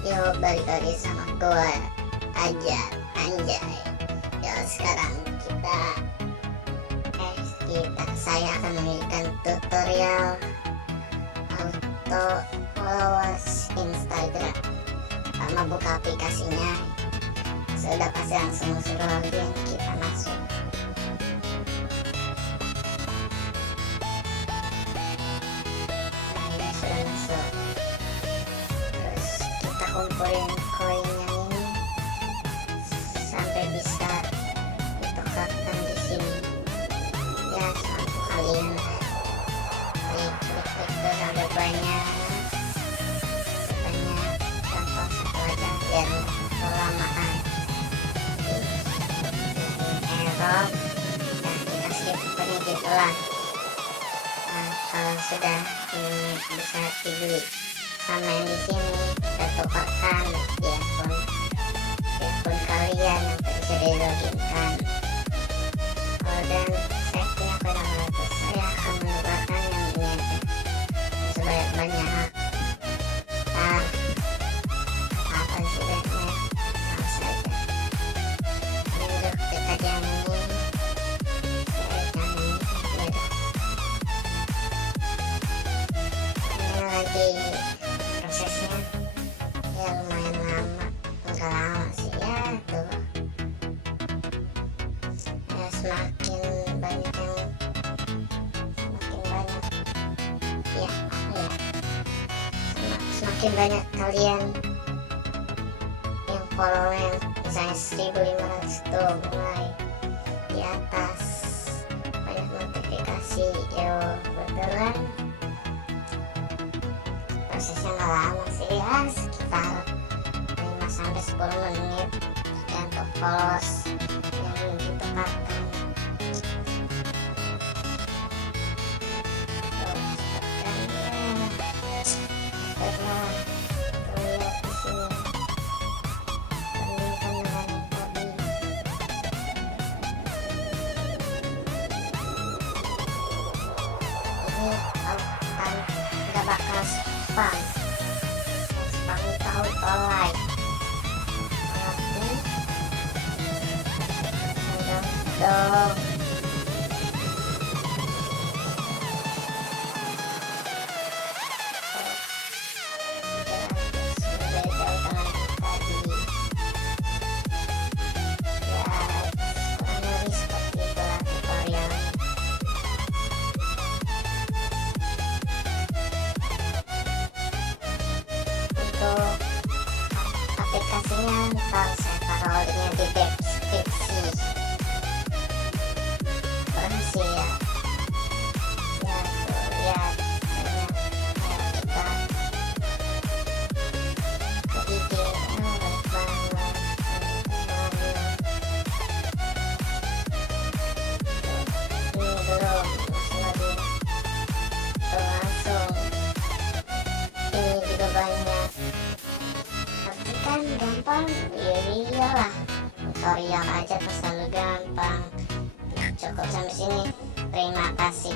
Yo, balik lagi sama gue aja, anjay. Ya, sekarang saya akan memberikan tutorial auto followers Instagram. Sama buka aplikasinya, sudah pasti langsung suruh login, kita masuk. Nah, ini sudah masuk. Terus kita kumpulin koinnya ini sampai bisa ditukarkan di sini. Ya, mampu kalian klik terus sampai banyak contoh satu aja biar kelamaan. Error, nah kita skip pokoknya gitulah. Nah, kalau sudah bisa dibeli sama yang di sini, kita tukarkan di akun kalian yang bisa diloginkan. Dan saya punya koin 600, saya akan menukarkan yang ini aja sebanyak-banyak. Apa sih banyak? Tahu saja. Ini udah klik aja yang ini. Ini lagi prosesnya, ya lumayan lama, enggak lama sih ya tuh. Ya, semakin banyak semakin banyak kalian yang follow yang misalnya 1500 tuh mulai di atas, banyak notifikasi. Yo, betulan prosesnya nggak lama sih ya, sekitar 5-10 menit ya, untuk followers yang ditukarkan. Nggak bakal spam itu auto like. Dong aplikasinya ntar saya taruh linknya di deskripsi. Permisi ya. Ya tuh lihat, ayo kita ke ide. Baik banget. Ini belum, masih lagi. Tuh langsung. Ini juga banyak. Kan gampang, ya iyalah, tutorial aja selalu gampang. Cukup sampai sini, terima kasih.